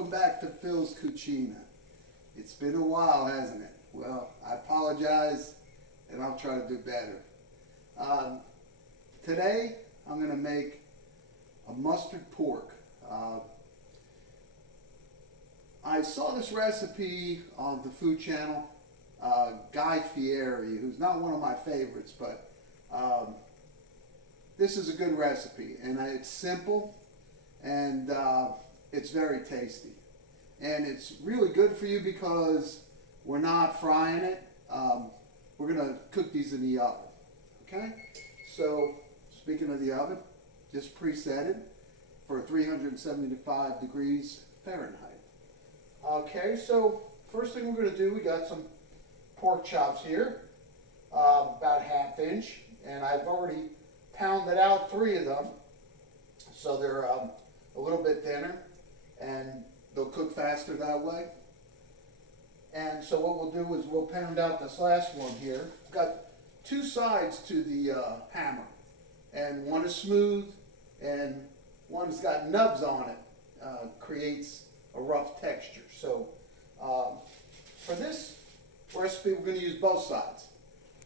welcome back to Phil's Cucina. It's been a while, hasn't it? Well, I apologize, and I'll try to do better. Today, I'm going to make a mustard pork. I saw this recipe on the Food Channel. Guy Fieri, who's not one of my favorites, but this is a good recipe, and it's simple, and it's very tasty. And it's really good for you because we're not frying it. We're going to cook these in the oven. Okay? So, speaking of the oven, just preset it for 375 degrees Fahrenheit. Okay, so first thing we're going to do, we got some pork chops here, about 1/2 inch, and I've already pounded out 3 of them, so they're a little bit thinner, and they'll cook faster that way. And so what we'll do is we'll pound out this last one here. I've got 2 sides to the hammer, and one is smooth, and one's got nubs on it, creates a rough texture. So for this recipe, we're going to use both sides.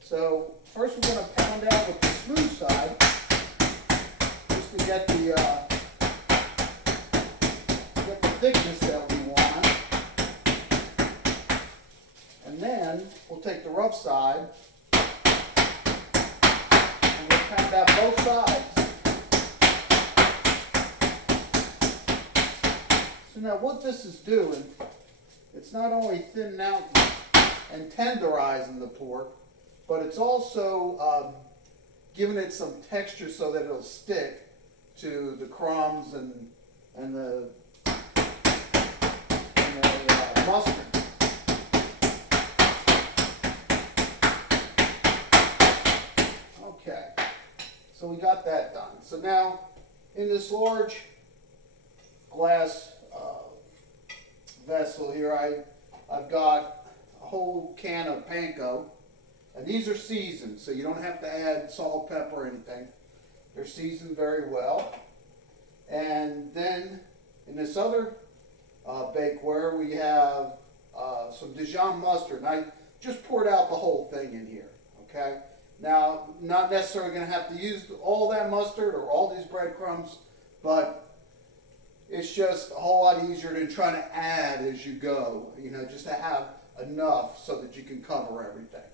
So first we're going to pound out with the smooth side, just to get the thickness that we want. And then we'll take the rough side and we'll pound out both sides. So now what this is doing, it's not only thinning out and tenderizing the pork, but it's also giving it some texture so that it'll stick to the crumbs and the mustard. Okay, so we got that done. So now in this large glass vessel here, I've got a whole can of Panko, and these are seasoned, so you don't have to add salt, pepper, or anything. They're seasoned very well. And then in this other bakeware, we have some Dijon mustard, and I just poured out the whole thing in here. Okay. Now, not necessarily going to have to use all that mustard or all these breadcrumbs, but it's just a whole lot easier than trying to add as you go, you know, just to have enough so that you can cover everything.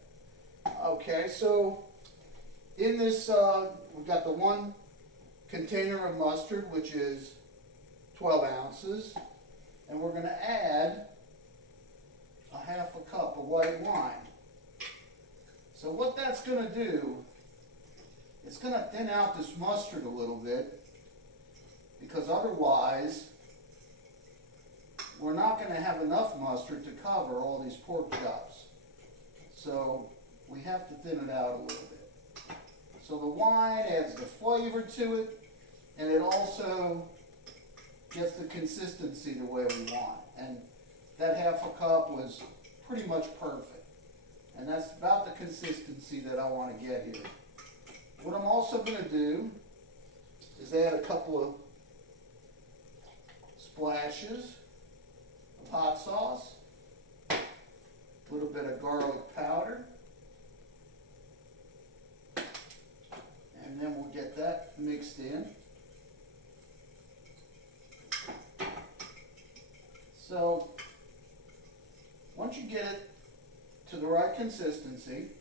Okay, so in this, we've got the 1 container of mustard, which is 12 ounces, and we're going to add a 1/2 cup of white wine. So what that's going to do, it's going to thin out this mustard a little bit, because otherwise we're not going to have enough mustard to cover all these pork chops. So we have to thin it out a little bit. So the wine adds the flavor to it, and it also gets the consistency the way we want. And that 1/2 cup was pretty much perfect. And that's about the consistency that I want to get here. What I'm also going to do is add a couple of splashes of hot sauce, a little bit of garlic powder, and then we'll get that mixed in. So once you get it to the right consistency,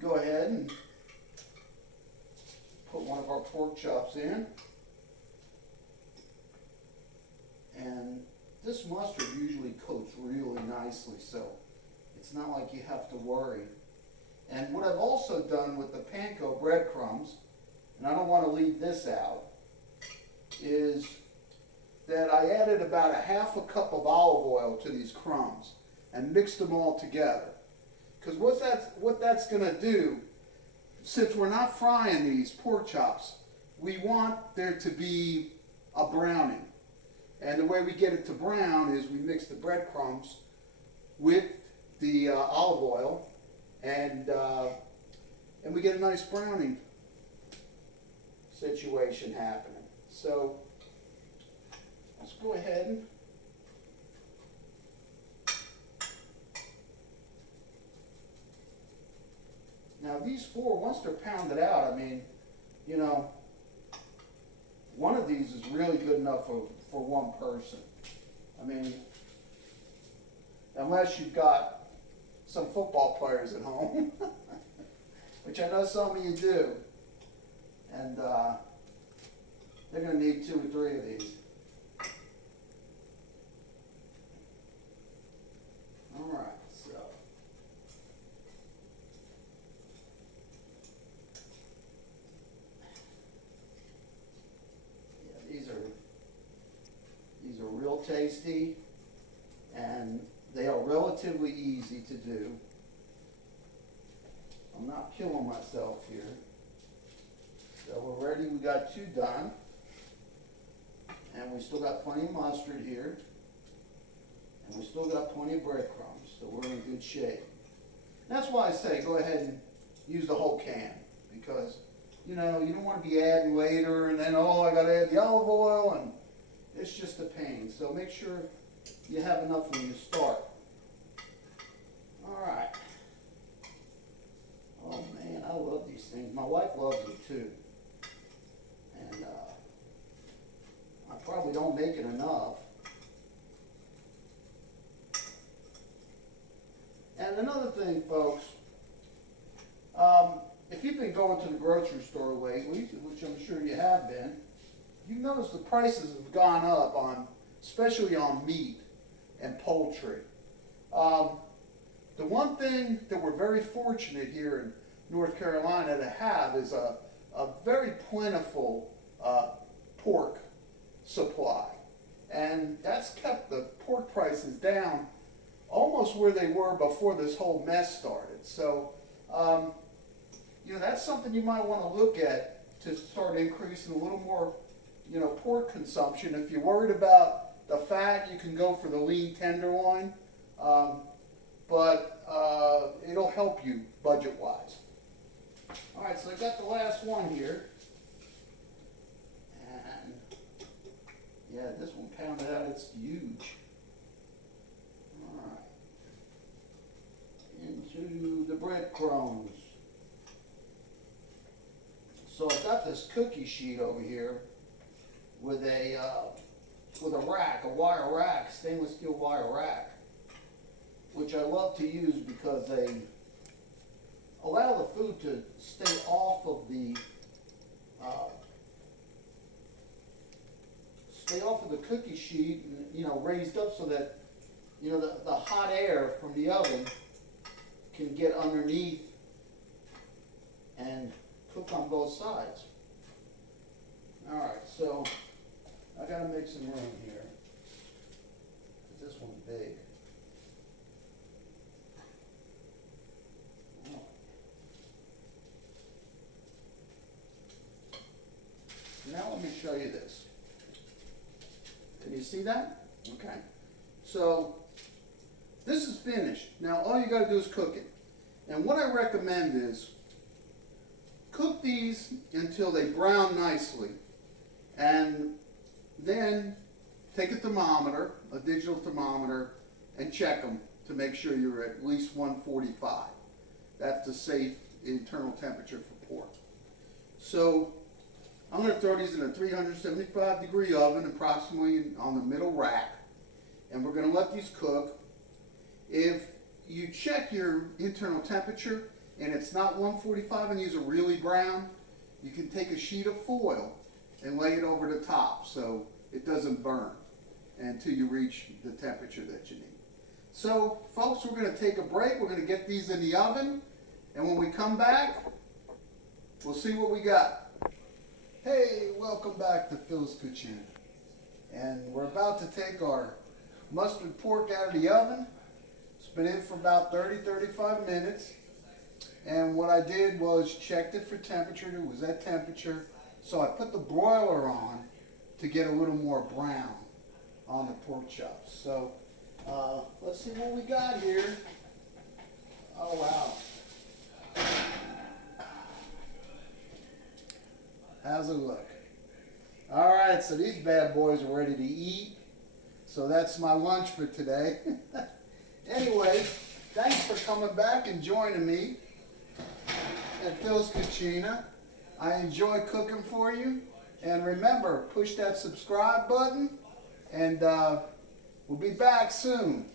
go ahead and put one of our pork chops in. And this mustard usually coats really nicely, so it's not like you have to worry. And what I've also done with the Panko Bread Crumbs, and I don't want to leave this out, is that I added about a 1/2 cup of olive oil to these crumbs and mixed them all together. Because what that's going to do, since we're not frying these pork chops, we want there to be a browning. And the way we get it to brown is we mix the breadcrumbs with the olive oil, and we get a nice browning situation happening. So let's go ahead and Now these four, once they're pounded out, I mean, you know, one of these is really good enough for one person. I mean, unless you've got some football players at home, which I know some of you do. And they're going to need 2 or 3 of these. All right, so. Yeah, these are real tasty, and they are relatively easy to do. I'm not killing myself here. So we're ready, we got 2 done. And we still got plenty of mustard here. And we still got plenty of breadcrumbs, so we're in good shape. That's why I say go ahead and use the whole can, because you know, you don't want to be adding later and then, oh, I got to add the olive oil, and it's just a pain. So make sure you have enough when you start. All right. Oh man, I love these things. My wife loves them too. And I probably don't make it enough. And another thing, folks, if you've been going to the grocery store lately, which I'm sure you have been, you notice the prices have gone up on, especially on meat and poultry. The one thing that we're very fortunate here in North Carolina to have is a very plentiful pork supply. And that's kept the pork prices down almost where they were before this whole mess started. So, you know, that's something you might want to look at to start increasing a little more, you know, pork consumption. If you're worried about the fat, you can go for the lean tenderloin, but it'll help you budget-wise. All right, so I got the last one here. And, yeah, this one pounded out, it's huge. All right. Into the breadcrumbs. So I've got this cookie sheet over here with a rack, a wire rack, stainless steel wire rack, which I love to use because they allow the food to stay off of the cookie sheet, and, you know, raised up so that, you know, the hot air from the oven can get underneath and cook on both sides. All right, so I gotta make some room here, 'cause this one's big. Now let me show you this. Can you see that? Okay. So this is finished. Now all you gotta do is cook it. And what I recommend is cook these until they brown nicely, and then take a thermometer, a digital thermometer, and check them to make sure you're at least 145. That's the safe internal temperature for pork. So I'm going to throw these in a 375 degree oven, approximately on the middle rack, and we're going to let these cook. If you check your internal temperature and it's not 145 and these are really brown, you can take a sheet of foil and lay it over the top so it doesn't burn until you reach the temperature that you need. So folks, we're going to take a break. We're going to get these in the oven, and when we come back, we'll see what we got. Hey, welcome back to Phil's Kitchen. And we're about to take our mustard pork out of the oven. It's been in for about 30-35 minutes. And what I did was checked it for temperature. It was at temperature. So I put the broiler on to get a little more brown on the pork chops. So let's see what we got here. Oh, wow. How's it look? All right, so these bad boys are ready to eat. So that's my lunch for today. Anyway, thanks for coming back and joining me. at Phil's Cucina. I enjoy cooking for you. And remember, push that subscribe button, and we'll be back soon.